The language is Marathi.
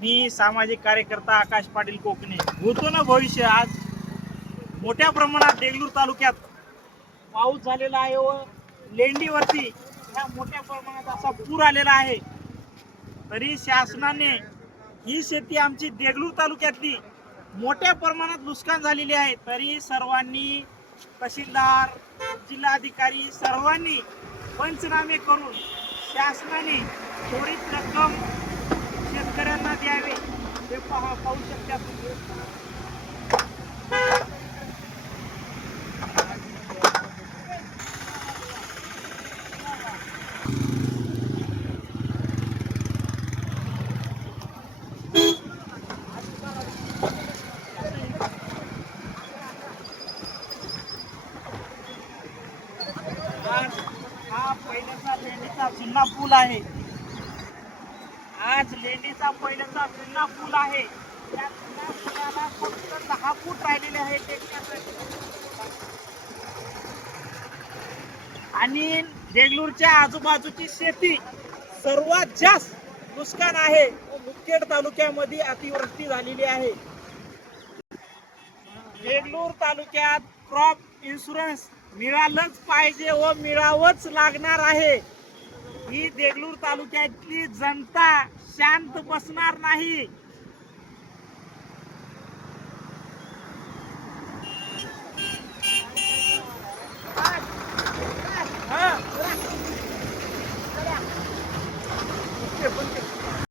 मी सामाजिक कार्यकर्ता आकाश पाटील कोकणे. होतो ना भविष्य. आज मोठ्या प्रमाणात देगलूर तालुक्यात पाऊस झालेला आहे व लेंडीवरती ह्या मोठ्या प्रमाणात असा पूर आलेला आहे. तरी शासनाने ही शेती आमची देगलूर तालुक्यातली मोठ्या प्रमाणात नुकसान झालेली आहे. तरी सर्वांनी, तहसीलदार, जिल्हाधिकारी सर्वांनी पंचनामे करून शासनाने त्वरित रक्कम शेतकऱ्यांना द्यावे. हे पाहू शकतात. आज हा पहिल्याचा लेंडीचा जुना पूल आहे. आज लेंडीचा पहिल्याचा जुना पूल आहे. त्या जुन्या पुलाला फक्त 10 फूट राहिलेले आहे टेकण्यासाठी. आणि देगलूरच्या आजूबाजूची शेती सर्वात जास्त नुकसान आहे. मुखेड तालुक्यामध्ये अतिवृष्टी झालेली आहे. देगलूर तालुक्यात क्रॉप इन्शुरन्स मिळालंच पाहिजे व मिळावंच लागणार आहे. ही देगलूर तालुक्यातली जनता शांत बसणार नाही.